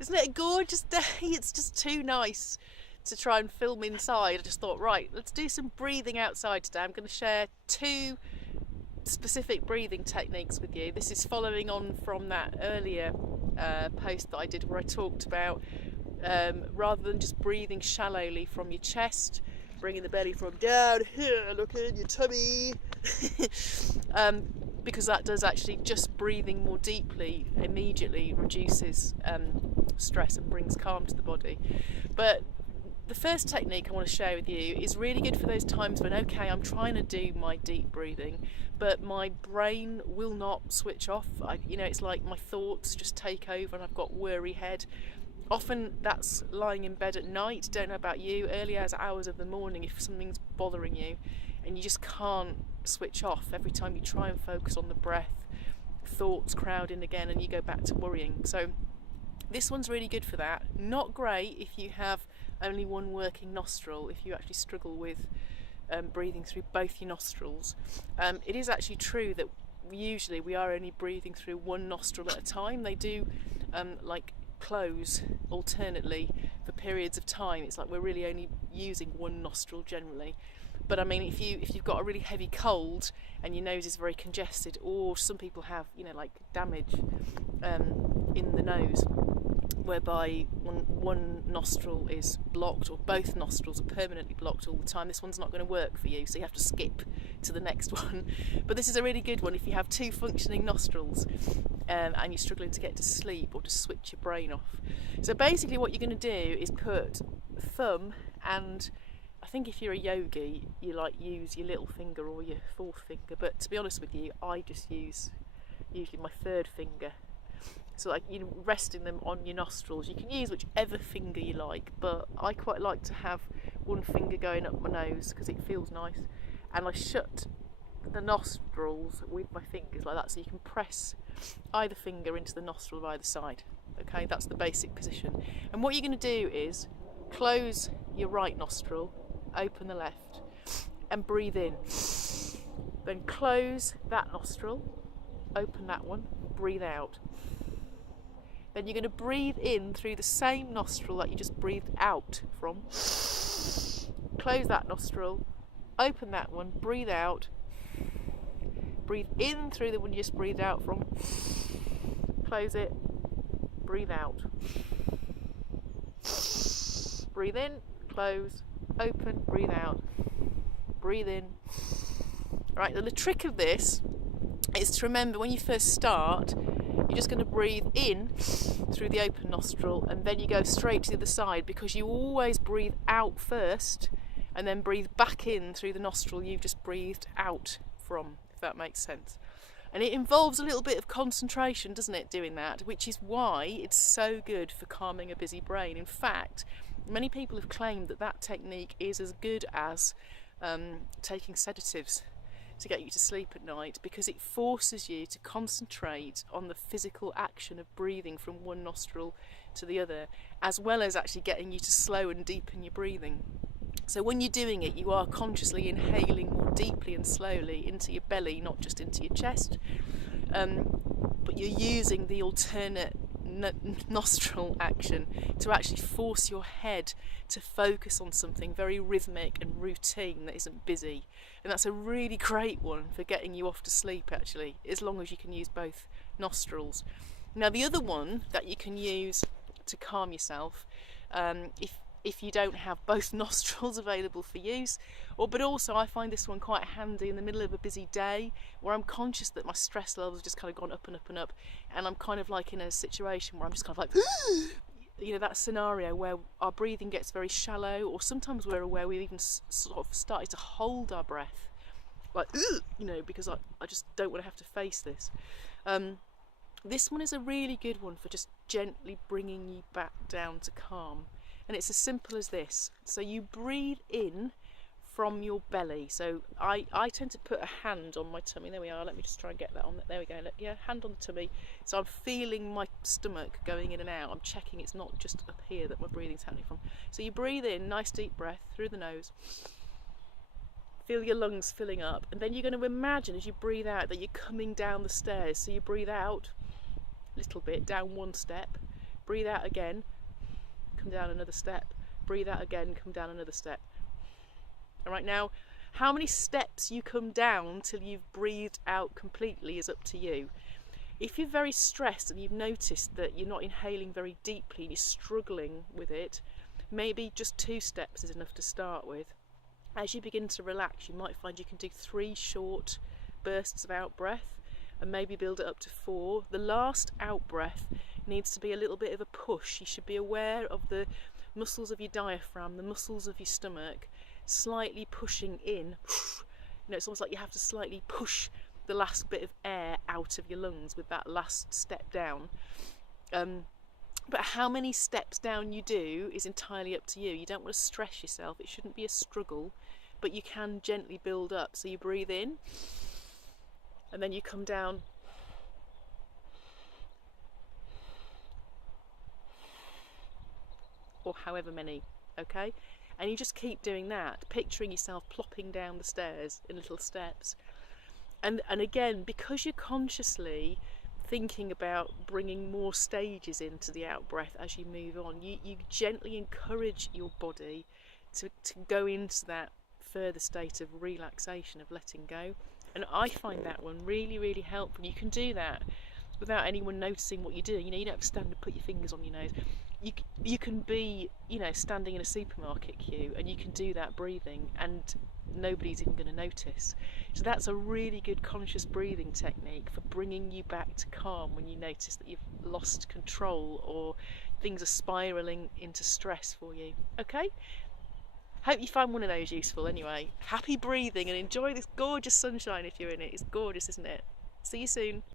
Isn't it a gorgeous day? It's just too nice to try and film inside. I just thought, right, let's do some breathing outside today. I'm going to share two specific breathing techniques with you. This is following on from that earlier post that I did where I talked about rather than just breathing shallowly from your chest, bringing the belly from down here, look in your tummy, because that does actually, just breathing more deeply immediately reduces stress and brings calm to the body. But the first technique I want to share with you is really good for those times when, okay, I'm trying to do my deep breathing, but my brain will not switch off. It's like my thoughts just take over and I've got worry head. Often that's lying in bed at night, don't know about you, early hours of the morning if something's bothering you and you just can't switch off. Every time you try and focus on the breath, thoughts crowd in again and you go back to worrying. So this one's really good for that. Not great if you have only one working nostril, if you actually struggle with breathing through both your nostrils. It is actually true that usually we are only breathing through one nostril at a time. They do close alternately for periods of time. It's like we're really only using one nostril generally. But I mean, if you've got a really heavy cold and your nose is very congested, or some people have damage in the nose whereby one nostril is blocked or both nostrils are permanently blocked all the time, this one's not going to work for you, so you have to skip to the next one. But this is a really good one if you have two functioning nostrils and you're struggling to get to sleep or to switch your brain off. So basically what you're going to do is put thumb and, I think if you're a yogi you use your little finger or your fourth finger, but to be honest with you I just use usually my third finger. So resting them on your nostrils. You can use whichever finger you like, but I quite like to have one finger going up my nose because it feels nice, and I shut the nostrils with my fingers like that, so you can press either finger into the nostril of either side. Okay, that's the basic position. And what you're going to do is close your right nostril, open the left, and breathe in. Then close that nostril, open that one, breathe out. Then you're going to breathe in through the same nostril that you just breathed out from. Close that nostril, open that one, breathe out. Breathe in through the one you just breathed out from. Close it, breathe out. Breathe in, close, open, breathe out. Breathe in. Right, the trick of this is to remember when you first start, you're just going to breathe in through the open nostril and then you go straight to the other side, because you always breathe out first and then breathe back in through the nostril you've just breathed out from, if that makes sense. And it involves a little bit of concentration, doesn't it, doing that, which is why it's so good for calming a busy brain. In fact, many people have claimed that technique is as good as taking sedatives to get you to sleep at night, because it forces you to concentrate on the physical action of breathing from one nostril to the other, as well as actually getting you to slow and deepen your breathing. So when you're doing it, you are consciously inhaling more deeply and slowly into your belly, not just into your chest, but you're using the alternate nostril action to actually force your head to focus on something very rhythmic and routine that isn't busy. And that's a really great one for getting you off to sleep, actually, as long as you can use both nostrils. Now the other one that you can use to calm yourself, if you don't have both nostrils available for use, but also I find this one quite handy in the middle of a busy day where I'm conscious that my stress levels have just kind of gone up and up and up, and I'm kind of like in a situation where I'm just kind of like that scenario where our breathing gets very shallow, or sometimes we're aware we've even sort of started to hold our breath because I just don't want to have to face this. This one is a really good one for just gently bringing you back down to calm. And it's as simple as this. So you breathe in from your belly. So I tend to put a hand on my tummy. There we are. Let me just try and get that on. There we go. Look, yeah, hand on the tummy. So I'm feeling my stomach going in and out. I'm checking it's not just up here that my breathing's happening from. So you breathe in, nice deep breath through the nose. Feel your lungs filling up. And then you're going to imagine as you breathe out that you're coming down the stairs. So you breathe out a little bit, down one step. breathe out again, come down another step, breathe out again, come down another step. All right, now how many steps you come down till you've breathed out completely is up to you. If you're very stressed and you've noticed that you're not inhaling very deeply and you're struggling with it, maybe just 2 steps is enough to start with. As you begin to relax, you might find you can do 3 short bursts of out breath and maybe build it up to 4. The last out breath needs to be a little bit of a push. You should be aware of the muscles of your diaphragm, the muscles of your stomach, slightly pushing in. You know, it's almost like you have to slightly push the last bit of air out of your lungs with that last step down. But how many steps down you do is entirely up to you. You don't want to stress yourself. It shouldn't be a struggle, but you can gently build up. So you breathe in and then you come down. Or however many, okay? And you just keep doing that, picturing yourself plopping down the stairs in little steps. And again, because you're consciously thinking about bringing more stages into the out breath as you move on, you gently encourage your body to go into that further state of relaxation, of letting go. And I find that one really, really helpful. You can do that without anyone noticing what you're doing. You know, you don't have to stand and put your fingers on your nose. You can be, you know, standing in a supermarket queue and you can do that breathing and nobody's even going to notice. So that's a really good conscious breathing technique for bringing you back to calm when you notice that you've lost control or things are spiraling into stress for you. Okay? Hope you find one of those useful anyway. Happy breathing and enjoy this gorgeous sunshine if you're in it. It's gorgeous, isn't it? See you soon.